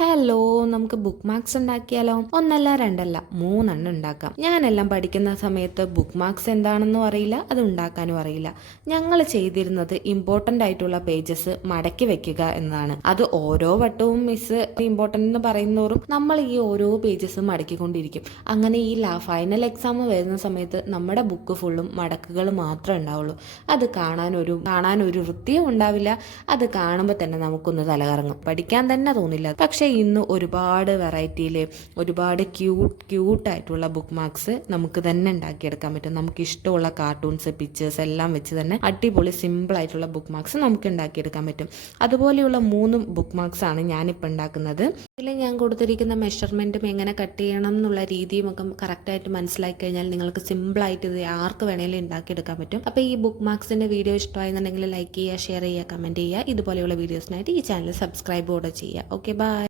Hello, നമുക്ക് book marks ഉണ്ടാക്കിയാലോ? ഒന്നല്ല രണ്ടല്ല മൂന്നെണ്ണം ഉണ്ടാക്കാം. ഞാനെല്ലാം പഠിക്കുന്ന സമയത്ത് ബുക്ക് മാർക്സ് എന്താണെന്നും അറിയില്ല, അത് ഉണ്ടാക്കാനും അറിയില്ല. ഞങ്ങൾ ചെയ്തിരുന്നത് ഇമ്പോർട്ടൻ്റ് ആയിട്ടുള്ള പേജസ് മടക്കി വെക്കുക എന്നതാണ്. അത് ഓരോ വട്ടവും മിസ് ഇമ്പോർട്ടൻ്റ് എന്ന് പറയുന്നോറും നമ്മൾ ഈ ഓരോ പേജസ് മടക്കിക്കൊണ്ടിരിക്കും. അങ്ങനെ ഈ ഫൈനൽ എക്സാം വരുന്ന സമയത്ത് നമ്മുടെ ബുക്ക് ഫുള്ളും മടക്കുകൾ മാത്രമേ ഉണ്ടാവുള്ളൂ. അത് കാണാനൊരു വൃത്തിയും ഉണ്ടാവില്ല. അത് കാണുമ്പോൾ തന്നെ നമുക്കൊന്ന് തലകറങ്ങും, പഠിക്കാൻ തന്നെ തോന്നില്ല. പക്ഷേ ഇന്ന് ഒരുപാട് വെറൈറ്റിയിൽ ഒരുപാട് ക്യൂട്ടായിട്ടുള്ള ബുക്ക് മാർക്സ് നമുക്ക് തന്നെ ഉണ്ടാക്കിയെടുക്കാൻ പറ്റും. നമുക്ക് ഇഷ്ടമുള്ള കാർട്ടൂൺസ്, പിക്ചേഴ്സ് എല്ലാം വെച്ച് തന്നെ അടിപൊളി സിമ്പിൾ ആയിട്ടുള്ള ബുക്ക് മാർക്സ് നമുക്ക് ഉണ്ടാക്കിയെടുക്കാൻ പറ്റും. അതുപോലെയുള്ള 3 ബുക്ക് മാർക്സ് ആണ് ഞാനിപ്പോൾ ഉണ്ടാക്കുന്നത്. ഇതിൽ ഞാൻ കൊടുത്തിരിക്കുന്ന മെഷർമെൻറ്റും എങ്ങനെ കട്ട് ചെയ്യണം എന്നുള്ള രീതിയും ഒക്കെ കറക്റ്റായിട്ട് മനസ്സിലാക്കി കഴിഞ്ഞാൽ നിങ്ങൾക്ക് സിമ്പിളായിട്ട് ഇത് ആർക്ക് വേണമെങ്കിലും ഉണ്ടാക്കിയെടുക്കാൻ പറ്റും. അപ്പോൾ ഈ ബുക്ക് മാർക്സിൻ്റെ വീഡിയോ ഇഷ്ടമായെന്നുണ്ടെങ്കിൽ ലൈക്ക് ചെയ്യുക, ഷെയർ ചെയ്യുക, കമൻറ്റ് ചെയ്യുക. ഇതുപോലെയുള്ള വീഡിയോസിനായിട്ട് ഈ ചാനൽ സബ്സ്ക്രൈബ് കൂടെ ചെയ്യുക. Okay, by.